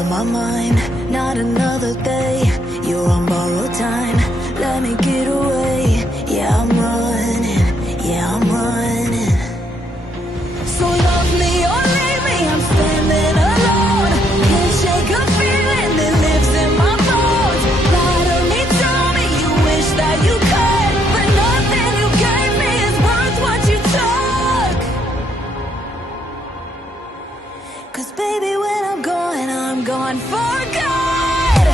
of my mind, not another day. You're on borrowed time, let me get away. Yeah, I'm running, yeah, I'm running. So love me or leave me, I'm standing alone. Can't shake a feeling that lives in my bones. Lie to me, tell me you wish that you could, but nothing you gave me is worth what you took. 'Cause baby, when I'm gone for good.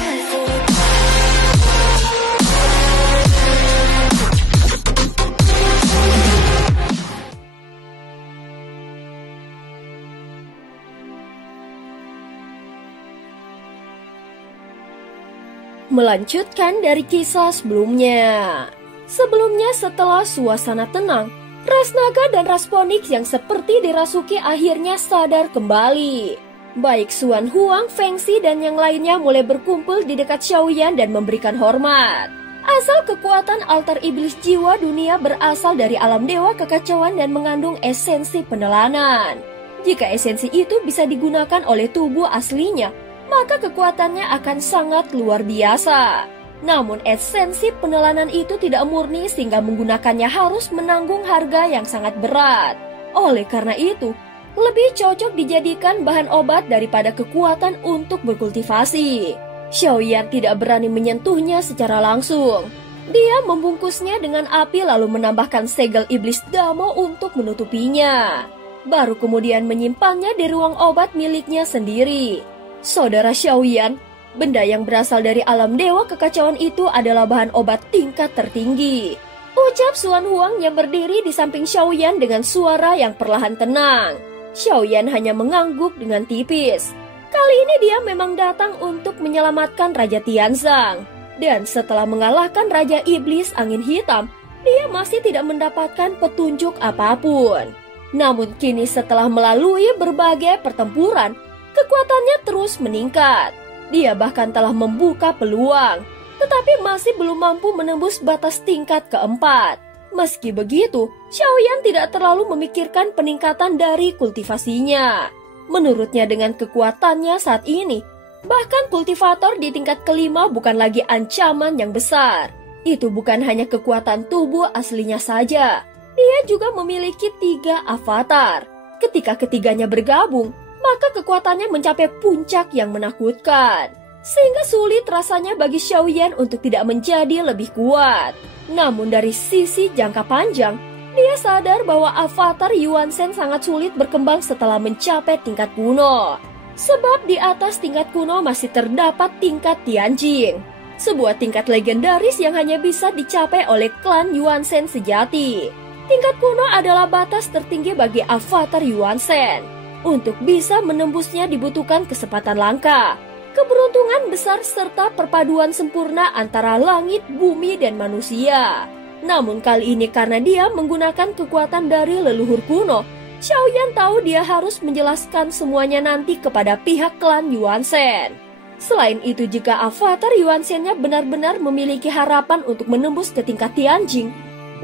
Melanjutkan dari kisah sebelumnya. Sebelumnya setelah suasana tenang, Rasnaga dan Rasponix yang seperti dirasuki akhirnya sadar kembali. Baik Xuan Huang, Fengxi dan yang lainnya mulai berkumpul di dekat Xiaoyan dan memberikan hormat. Asal kekuatan altar iblis jiwa dunia berasal dari alam dewa kekacauan dan mengandung esensi penelanan. Jika esensi itu bisa digunakan oleh tubuh aslinya, maka kekuatannya akan sangat luar biasa. Namun esensi penelanan itu tidak murni sehingga menggunakannya harus menanggung harga yang sangat berat. Oleh karena itu, lebih cocok dijadikan bahan obat daripada kekuatan untuk berkultivasi. Xiaoyan tidak berani menyentuhnya secara langsung. Dia membungkusnya dengan api lalu menambahkan segel iblis Damo untuk menutupinya. Baru kemudian menyimpannya di ruang obat miliknya sendiri. Saudara Xiaoyan, benda yang berasal dari alam dewa kekacauan itu adalah bahan obat tingkat tertinggi. Ucap Xuan Huang yang berdiri di samping Xiaoyan dengan suara yang perlahan tenang. Xiaoyan hanya mengangguk dengan tipis. Kali ini dia memang datang untuk menyelamatkan Raja Tianzang. Dan setelah mengalahkan Raja Iblis Angin Hitam, dia masih tidak mendapatkan petunjuk apapun. Namun kini setelah melalui berbagai pertempuran, kekuatannya terus meningkat. Dia bahkan telah membuka peluang, tetapi masih belum mampu menembus batas tingkat keempat. Meski begitu, Xiaoyan tidak terlalu memikirkan peningkatan dari kultivasinya. Menurutnya dengan kekuatannya saat ini, bahkan kultivator di tingkat kelima bukan lagi ancaman yang besar. Itu bukan hanya kekuatan tubuh aslinya saja. Dia juga memiliki 3 avatar. Ketika ketiganya bergabung, maka kekuatannya mencapai puncak yang menakutkan. Sehingga sulit rasanya bagi Xiaoyan untuk tidak menjadi lebih kuat. Namun dari sisi jangka panjang, dia sadar bahwa avatar Yuan Shen sangat sulit berkembang setelah mencapai tingkat kuno. Sebab di atas tingkat kuno masih terdapat tingkat Tianjing. Sebuah tingkat legendaris yang hanya bisa dicapai oleh klan Yuan Shen sejati. Tingkat kuno adalah batas tertinggi bagi avatar Yuan Shen. Untuk bisa menembusnya dibutuhkan kesempatan langka, keberuntungan besar serta perpaduan sempurna antara langit, bumi, dan manusia. Namun kali ini karena dia menggunakan kekuatan dari leluhur kuno, Xiaoyan tahu dia harus menjelaskan semuanya nanti kepada pihak klan Yuan Shen. Selain itu, jika avatar Yuan Shen-nya benar-benar memiliki harapan untuk menembus ke tingkat Tianjing,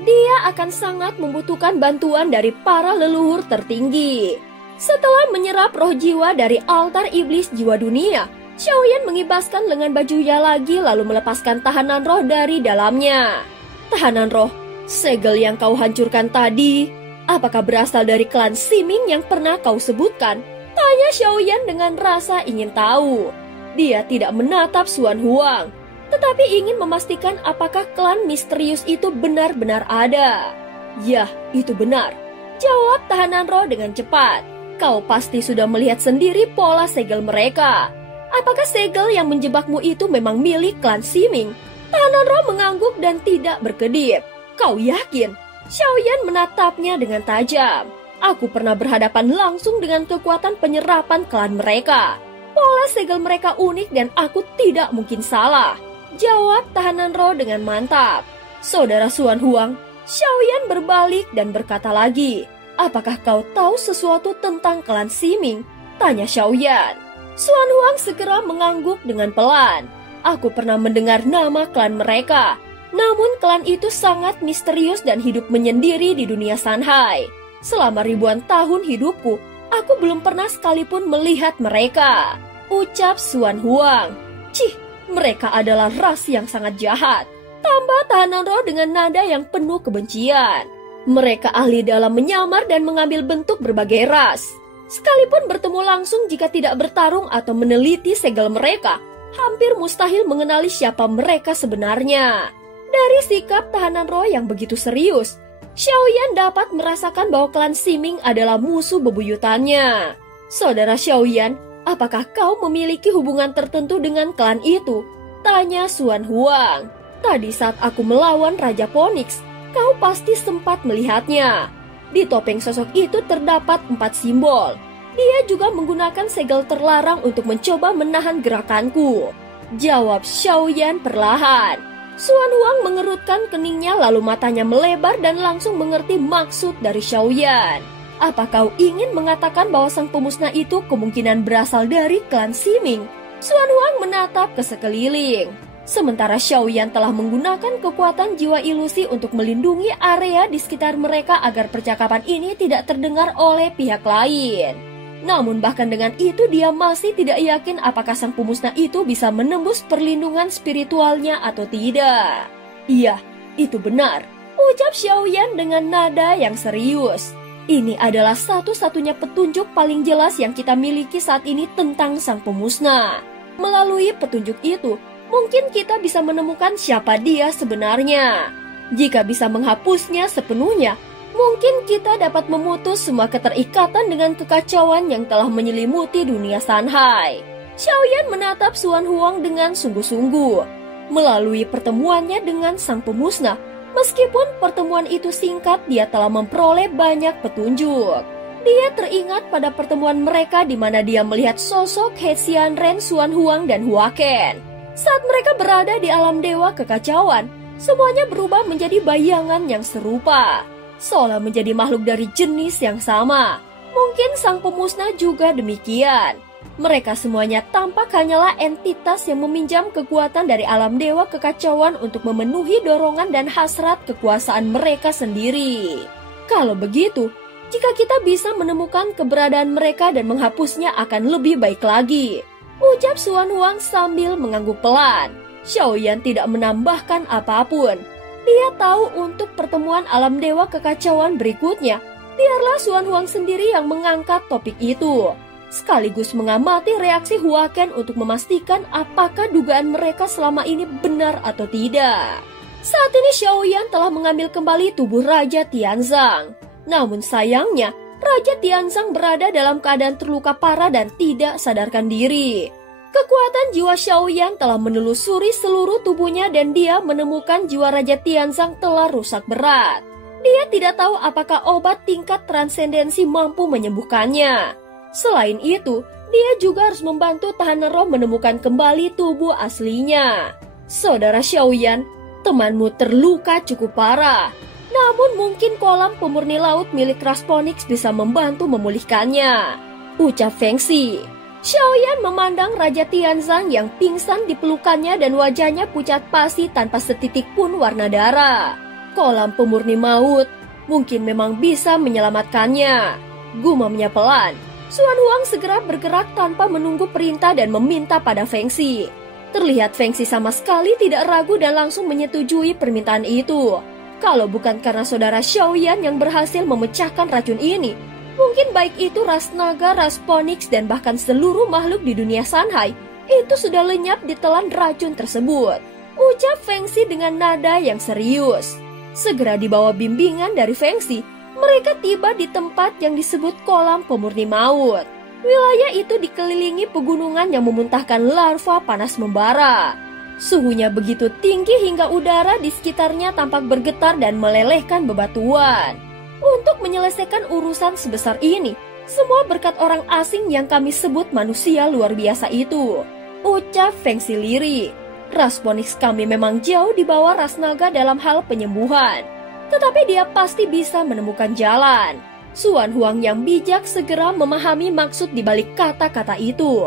dia akan sangat membutuhkan bantuan dari para leluhur tertinggi. Setelah menyerap roh jiwa dari altar iblis jiwa dunia, Xiaoyan mengibaskan lengan bajunya lagi lalu melepaskan tahanan roh dari dalamnya. Tahanan roh, segel yang kau hancurkan tadi, apakah berasal dari klan Siming yang pernah kau sebutkan? Tanya Xiaoyan dengan rasa ingin tahu. Dia tidak menatap Xuan Huang, tetapi ingin memastikan apakah klan misterius itu benar-benar ada. Yah, itu benar. Jawab tahanan roh dengan cepat. Kau pasti sudah melihat sendiri pola segel mereka. Apakah segel yang menjebakmu itu memang milik klan Siming? Tahanan roh mengangguk dan tidak berkedip. Kau yakin? Xiaoyan menatapnya dengan tajam. Aku pernah berhadapan langsung dengan kekuatan penyerapan klan mereka. Pola segel mereka unik dan aku tidak mungkin salah. Jawab tahanan roh dengan mantap. Saudara Xuan Huang, Xiaoyan berbalik dan berkata lagi. Apakah kau tahu sesuatu tentang klan Siming? Tanya Xiaoyan. Xuan Huang segera mengangguk dengan pelan. Aku pernah mendengar nama klan mereka. Namun klan itu sangat misterius dan hidup menyendiri di dunia Sanhai. Selama ribuan tahun hidupku, aku belum pernah sekalipun melihat mereka. ucap Xuan Huang. Cih, mereka adalah ras yang sangat jahat. Tambah tahanan roh dengan nada yang penuh kebencian. Mereka ahli dalam menyamar dan mengambil bentuk berbagai ras. Sekalipun bertemu langsung jika tidak bertarung atau meneliti segel mereka, hampir mustahil mengenali siapa mereka sebenarnya. Dari sikap tahanan roh yang begitu serius, Xiaoyan dapat merasakan bahwa klan Siming adalah musuh bebuyutannya. Saudara Xiaoyan, apakah kau memiliki hubungan tertentu dengan klan itu? Tanya Xuan Huang. Tadi saat aku melawan Raja Phoenix, kau pasti sempat melihatnya. Di topeng sosok itu terdapat 4 simbol. Dia juga menggunakan segel terlarang untuk mencoba menahan gerakanku. Jawab Xiaoyan perlahan. Xuan Huang mengerutkan keningnya lalu matanya melebar dan langsung mengerti maksud dari Xiaoyan. Apa kau ingin mengatakan bahwa sang pemusnah itu kemungkinan berasal dari klan Siming? Xuan Huang menatap ke sekeliling. Sementara Xiaoyan telah menggunakan kekuatan jiwa ilusi untuk melindungi area di sekitar mereka agar percakapan ini tidak terdengar oleh pihak lain. Namun bahkan dengan itu dia masih tidak yakin apakah sang pemusnah itu bisa menembus perlindungan spiritualnya atau tidak. Iya, itu benar, ucap Xiaoyan dengan nada yang serius. Ini adalah satu-satunya petunjuk paling jelas yang kita miliki saat ini tentang sang pemusnah. Melalui petunjuk itu, mungkin kita bisa menemukan siapa dia sebenarnya. Jika bisa menghapusnya sepenuhnya, mungkin kita dapat memutus semua keterikatan dengan kekacauan yang telah menyelimuti dunia Sanhai. Xiaoyan menatap Xuan Huang dengan sungguh-sungguh. Melalui pertemuannya dengan sang pemusnah, meskipun pertemuan itu singkat, dia telah memperoleh banyak petunjuk. Dia teringat pada pertemuan mereka di mana dia melihat sosok He Xianren, Xuan Huang, dan Hua Ken. Saat mereka berada di alam dewa kekacauan, semuanya berubah menjadi bayangan yang serupa. Seolah menjadi makhluk dari jenis yang sama. Mungkin sang pemusnah juga demikian. Mereka semuanya tampak hanyalah entitas yang meminjam kekuatan dari alam dewa kekacauan untuk memenuhi dorongan dan hasrat kekuasaan mereka sendiri. Kalau begitu, jika kita bisa menemukan keberadaan mereka dan menghapusnya akan lebih baik lagi, ucap Xuan Huang sambil mengangguk pelan. Xiaoyan tidak menambahkan apapun. Dia tahu untuk pertemuan alam dewa kekacauan berikutnya, biarlah Xuan Huang sendiri yang mengangkat topik itu, sekaligus mengamati reaksi Hua Ken untuk memastikan apakah dugaan mereka selama ini benar atau tidak. Saat ini Xiaoyan telah mengambil kembali tubuh Raja Tianzang. Namun sayangnya, Raja Tianzang berada dalam keadaan terluka parah dan tidak sadarkan diri. Kekuatan jiwa Xiaoyan telah menelusuri seluruh tubuhnya dan dia menemukan jiwa Raja Tianzang telah rusak berat. Dia tidak tahu apakah obat tingkat transendensi mampu menyembuhkannya. Selain itu, dia juga harus membantu tahanan roh menemukan kembali tubuh aslinya. Saudara Xiaoyan, temanmu terluka cukup parah. Namun mungkin kolam pemurni laut milik ras Phoenix bisa membantu memulihkannya, ucap Feng Xi. Xiaoyan memandang Raja Tianzang yang pingsan di pelukannya dan wajahnya pucat pasi tanpa setitik pun warna darah. Kolam pemurni maut mungkin memang bisa menyelamatkannya, gumamnya pelan. Xuan Huang segera bergerak tanpa menunggu perintah dan meminta pada Feng Xi. Terlihat Feng Xi sama sekali tidak ragu dan langsung menyetujui permintaan itu. Kalau bukan karena saudara Xiaoyan yang berhasil memecahkan racun ini, mungkin baik itu ras naga, ras Phoenix, dan bahkan seluruh makhluk di dunia Sanhai itu sudah lenyap ditelan racun tersebut, ucap Feng Xi dengan nada yang serius. Segera di bawah bimbingan dari Feng Xi, mereka tiba di tempat yang disebut kolam pemurni maut. Wilayah itu dikelilingi pegunungan yang memuntahkan larva panas membara. Suhunya begitu tinggi hingga udara di sekitarnya tampak bergetar dan melelehkan bebatuan. Untuk menyelesaikan urusan sebesar ini, semua berkat orang asing yang kami sebut manusia luar biasa itu, ucap Feng Xi lirih. Ras Phoenix kami memang jauh di bawah ras naga dalam hal penyembuhan, tetapi dia pasti bisa menemukan jalan. Xuan Huang yang bijak segera memahami maksud dibalik kata-kata itu.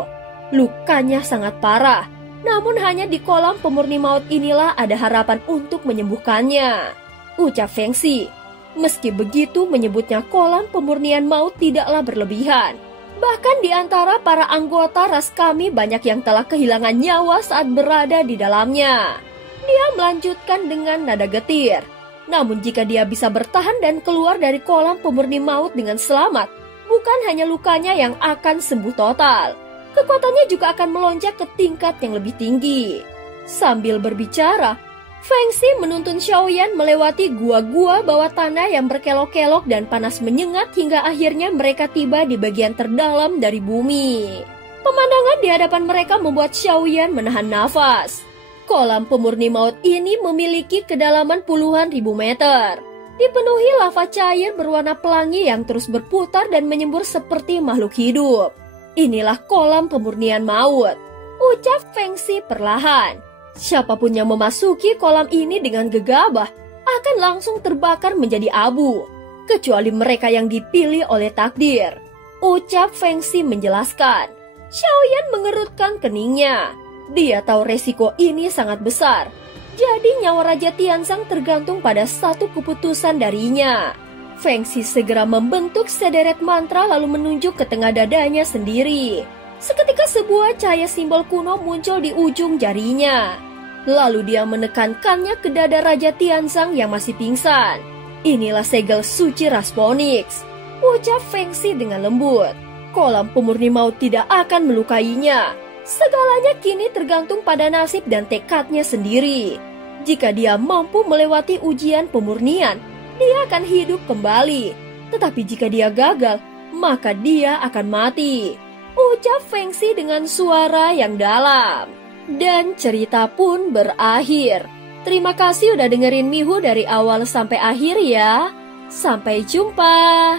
Lukanya sangat parah, namun hanya di kolam pemurni maut inilah ada harapan untuk menyembuhkannya, ucap Feng Xi. Meski begitu, menyebutnya kolam pemurnian maut tidaklah berlebihan. Bahkan di antara para anggota ras kami banyak yang telah kehilangan nyawa saat berada di dalamnya. Dia melanjutkan dengan nada getir. Namun jika dia bisa bertahan dan keluar dari kolam pemurni maut dengan selamat, bukan hanya lukanya yang akan sembuh total, kekuatannya juga akan melonjak ke tingkat yang lebih tinggi. Sambil berbicara, Feng Xi menuntun Xiaoyan melewati gua-gua bawah tanah yang berkelok-kelok dan panas menyengat hingga akhirnya mereka tiba di bagian terdalam dari bumi. Pemandangan di hadapan mereka membuat Xiaoyan menahan nafas. Kolam pemurni maut ini memiliki kedalaman puluhan ribu meter. Dipenuhi lava cair berwarna pelangi yang terus berputar dan menyembur seperti makhluk hidup. Inilah kolam pemurnian maut, ucap Feng Xi perlahan. Siapapun yang memasuki kolam ini dengan gegabah akan langsung terbakar menjadi abu, kecuali mereka yang dipilih oleh takdir, ucap Feng Xi menjelaskan. Xiaoyan mengerutkan keningnya. Dia tahu resiko ini sangat besar. Jadi nyawa Raja Tianzang tergantung pada satu keputusan darinya. Feng Xi segera membentuk sederet mantra lalu menunjuk ke tengah dadanya sendiri. Seketika sebuah cahaya simbol kuno muncul di ujung jarinya. Lalu dia menekankannya ke dada Raja Tianzang yang masih pingsan. Inilah segel suci Rasponix, ucap Feng Xi dengan lembut. Kolam pemurni maut tidak akan melukainya. Segalanya kini tergantung pada nasib dan tekadnya sendiri. Jika dia mampu melewati ujian pemurnian, dia akan hidup kembali. Tetapi jika dia gagal, maka dia akan mati, ucap Feng Xi dengan suara yang dalam. Dan cerita pun berakhir. Terima kasih udah dengerin Mihu dari awal sampai akhir ya. Sampai jumpa.